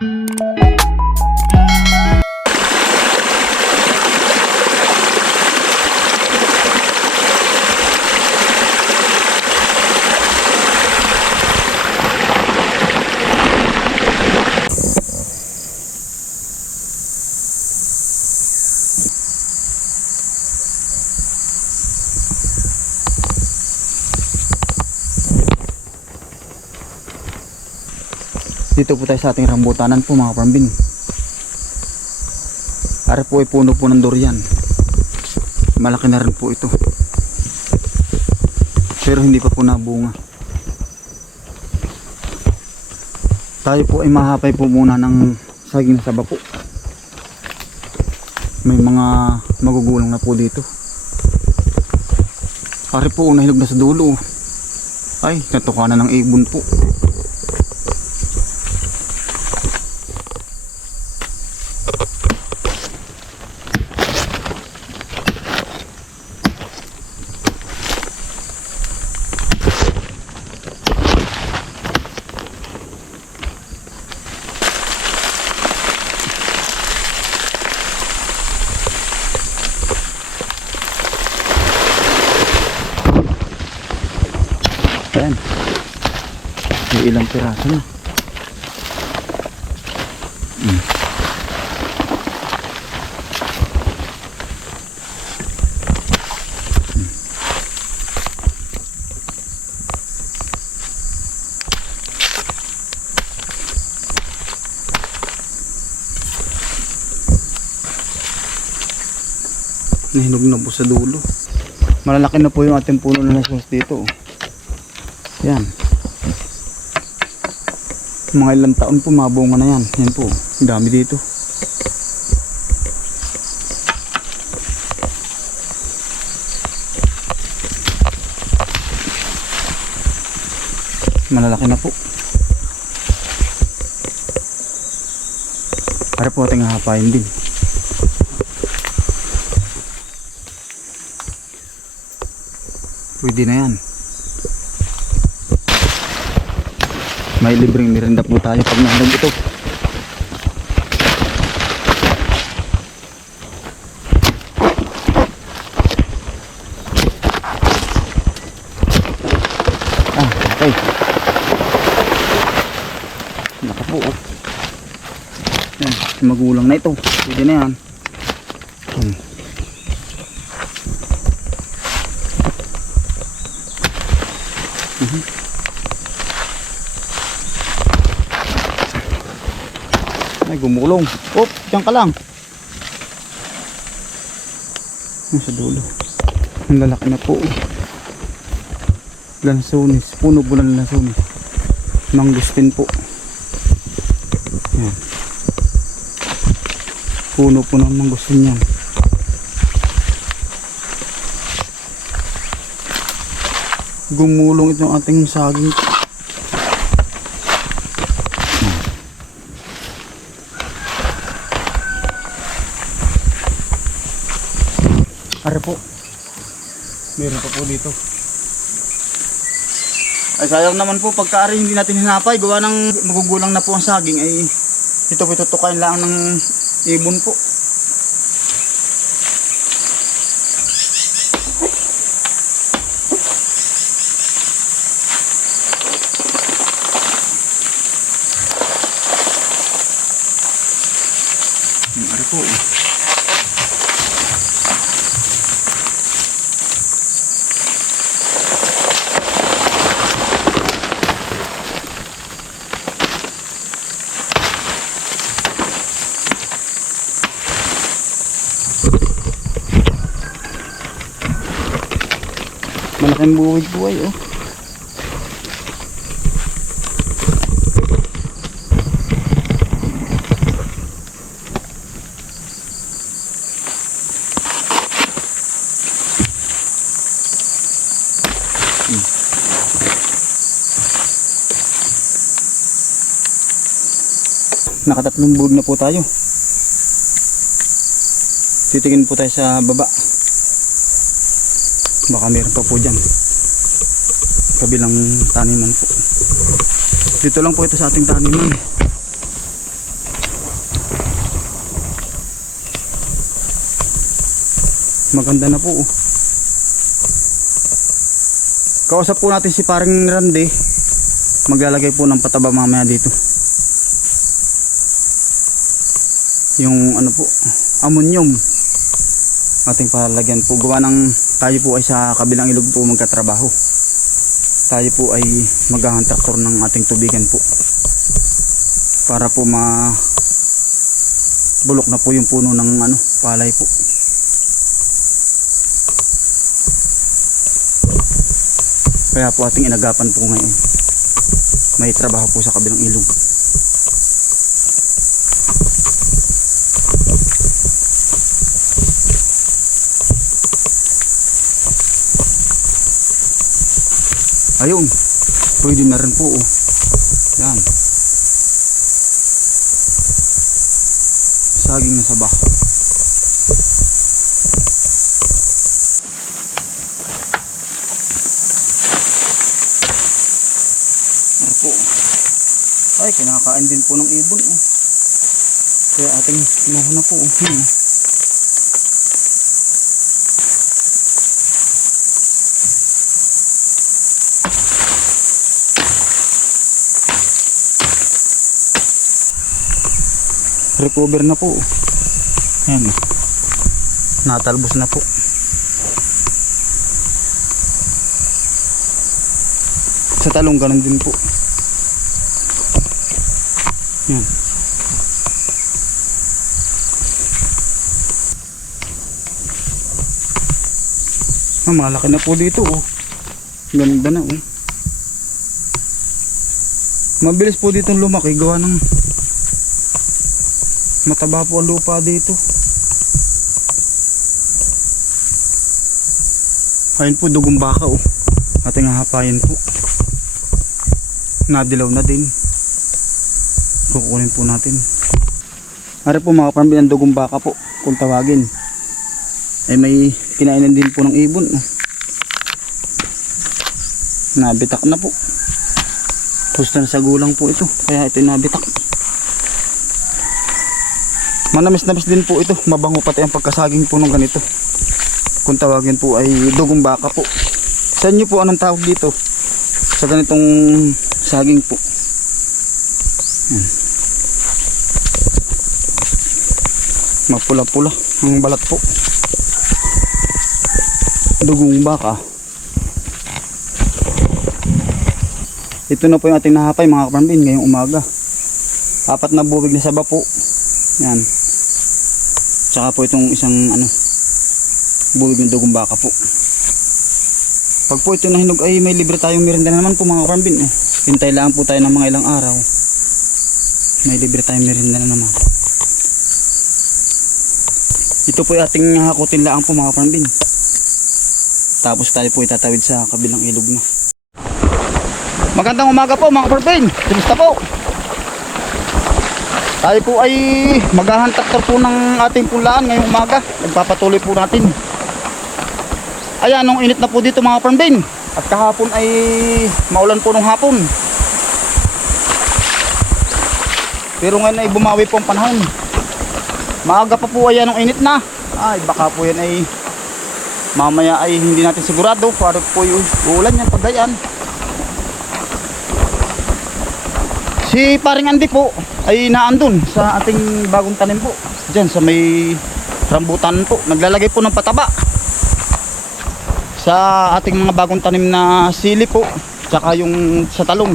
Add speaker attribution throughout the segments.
Speaker 1: Música Dito po tayo sa ating rambutanan po mga parmbin. Para po ay puno po ng durian. Malaki na rin po ito. Pero hindi pa po nabunga. Tayo po ay mahapay po muna ng saging na saba po. May mga magugulong na po dito. Pare po, nahilog na sa dulo. Ay, natuka na ng ibon po. Ayan. May ilang piraso na. Mm. Mm. Nahinog na po sa dulo. Malalaki na po yung ating puno na nasos dito. oh. Yan. Mga ilang taon po mabunga na yan. Yan po. Ang dami dito. Malalaki na po. Para po ating hahapain din. Pwede na yan. May libreng merenda po tayo pag nahanap ito. Ah, okay. Naka po. oh. Magulang na ito. Pwede na yan. Hmm. Ay, gumulong. Op, diyan ka lang. Ang sa dulo. Ang lalaki na po. Lansones. Puno po ng lansones. Mangustin po. Yan. Puno po ng mangustin yan. Gumulong itong ating saging. Are po. Meron pa po dito. Ay sayang naman po pagkaari hindi natin hinapay gawa ng magugulang na po ang saging ay ito po tutukain lang ng ibon po. Hmm, Are po. Malaking buwig buhay oh. Hmm. Nakatatlong buwig na po tayo. Titingin po tayo sa baba baka meron pa po dyan. Kabilang taniman po. Dito lang po ito sa ating taniman. Maganda na po. Kausap po natin si paring Randy. Maglalagay po ng pataba mamaya dito. Yung ano po ammonium. Ating palalagyan po. Gawa ng tayo po ay sa kabilang ilog po magkatrabaho. Tayo po ay maghahan traktor ng ating tubigan po. Para po ma bulok na po yung puno ng ano, palay po. Kaya po ating inagapan po ngayon. May trabaho po sa kabilang ilog. Ayun. Pwede na rin po. Oh. Yan. Saging na saba. Ano po. Ay, kinakain din po ng ibon. Oh. Kaya ating kinuha po. Oh. Hmm. Recover na po. Yan natalbos na po. Sa talong ganun din po. Yan ah, malaki na po dito oh. Ganda na oh. Mabilis po dito lumaki gawa ng mataba po ang lupa dito. Ayun po dugong baka oh. Ating hahapayin po. Nadilaw na din. Kukunin po natin. Ari po mga pambi ng dugong baka po kung tawagin. Ay may kinainan din po ng ibon. Nabitak na po. Gusto na sa gulang po ito kaya ito nabitak Manamis-namis din po ito. Mabango pati ang pagkasaging po ng ganito. Kung tawagin po ay dugong baka po. Sa inyo po anong tawag dito? Sa ganitong saging po. Mapula-pula ang balat po. Dugong baka. Ito na po yung ating nahapay mga kapambin ngayong umaga. Apat na bubig na saba po. Yan. Tsaka po itong isang ano buwig ng dugong baka po. Pag po ito nahinog ay may libre tayong merinda na naman po mga karambin eh. Hintay lang po tayo ng mga ilang araw. May libre tayong merinda na naman. Ito po ating hakutin lang po mga karambin. Tapos tayo po itatawid sa kabilang ilog na. Magandang umaga po mga karambin. Kumusta po? Tayo po ay maghahantaktor po ng ating pulaan ngayong umaga. Nagpapatuloy po natin. Ayan, nung init na po dito mga parmbin. At kahapon ay maulan po nung hapon. Pero ngayon ay bumawi po ang panahon. Maaga pa po ayan nung init na. Ay, baka po yan ay mamaya ay hindi natin sigurado. Para po yung uulan yan pagdayan. Si paring Andy po ay naandun sa ating bagong tanim po. Diyan sa may rambutan po. Naglalagay po ng pataba. Sa ating mga bagong tanim na sili po. Tsaka yung sa talong.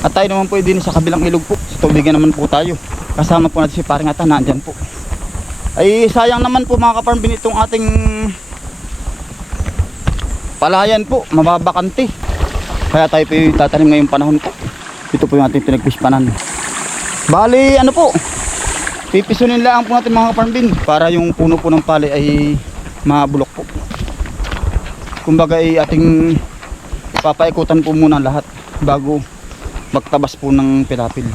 Speaker 1: At tayo naman po din sa kabilang ilog po. Sa tubigan naman po tayo. Kasama po natin si paring Ata nandyan po. Ay sayang naman po mga kaparmbin itong ating palayan po. Mababakante. Kaya tayo po tatanim ngayong panahon po. Ito po yung ating pinagpispanan. Bali, ano po? Pipisunin lang po natin mga kaparmbin para yung puno po ng pali ay mabulok po. Kumbaga ay ating papaikutan po muna lahat bago magtabas po ng pilapil.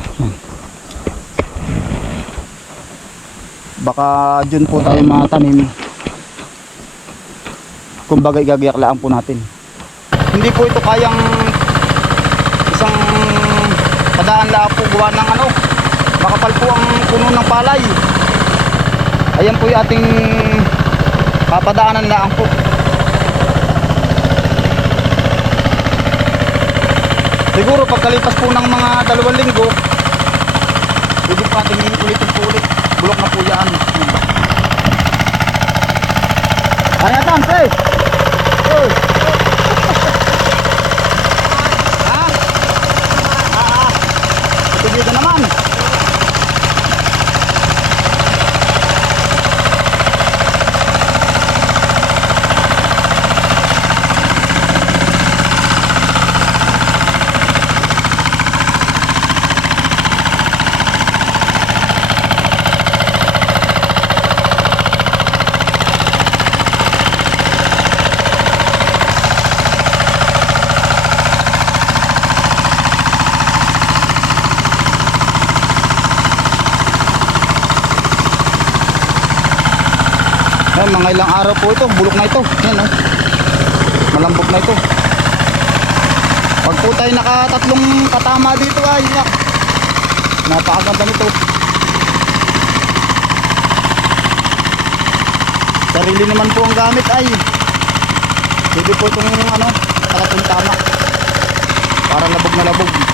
Speaker 1: Baka dyan po tayo matanim. Kumbaga igagayak lang po natin. Hindi po ito kayang isang padaan lang po gawa ng ano makapal po ang puno ng palay. Ayan po yung ating papadaanan lang po. Siguro pagkalipas po ng mga dalawang linggo pwede pa natin ulitin po ulit. Bulok na po yan. Ano yan pre Ayan, mga ilang araw po ito, bulok na ito. Yan oh. Malambot na ito. Pag po tayo nakatatlong katama dito ay yak. Napakaganda nito. Sarili naman po ang gamit ay pwede po itong ano, nakatong tama. Para labog na labog.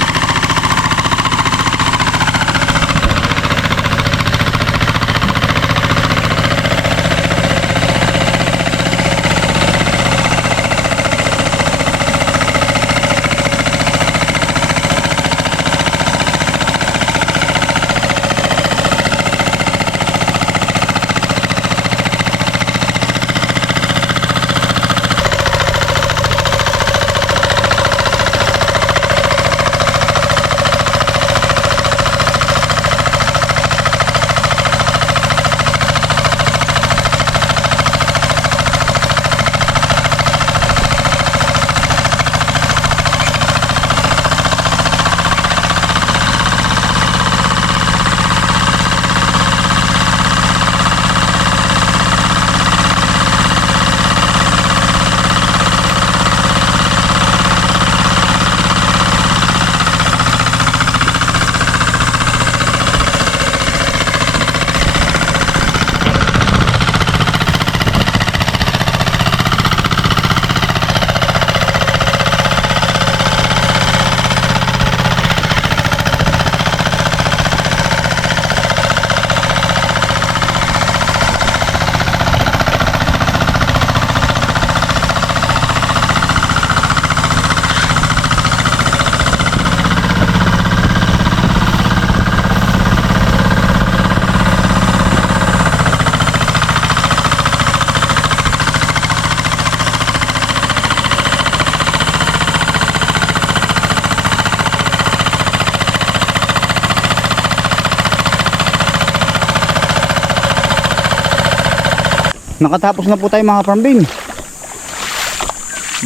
Speaker 1: Nakatapos na po tayo mga parmbin.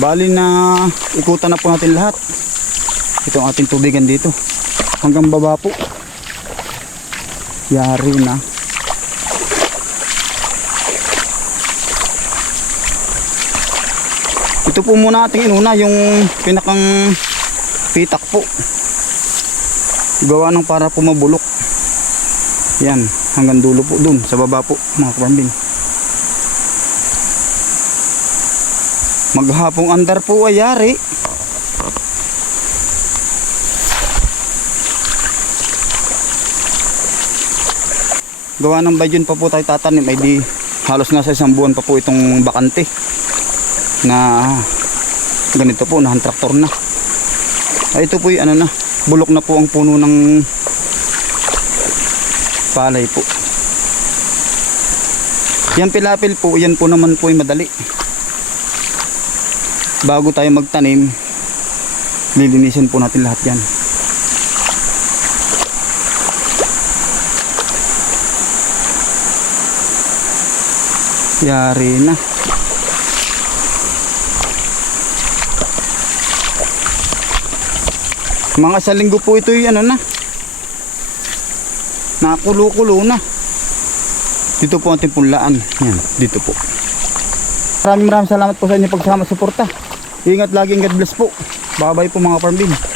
Speaker 1: Bali na ikutan na po natin lahat. Ito ang ating tubigan dito. Hanggang baba po. Yari na. Ito po muna ating inuna yung pinakang pitak po. Gawa ng para po mabulok. Yan, hanggang dulo po dun sa baba po mga kapambing. Maghapong andar po ay yari. Gawa ng bayon pa po tayo tatanim ay di halos nasa isang buwan pa po itong bakante na ganito po nahan traktor na. Ay ito po yung ano na bulok na po ang puno ng palay po. Yan pilapil po, yan po naman po ay madali bago tayo magtanim lilinisin po natin lahat yan. Yari na. Mga sa po ito yung ano na. Nakulo-kulo na. Dito po ating punlaan yan dito po. Maraming maraming salamat po sa inyo pagsama suporta Ingat lagi, God bless po. Bye-bye po mga farmbin.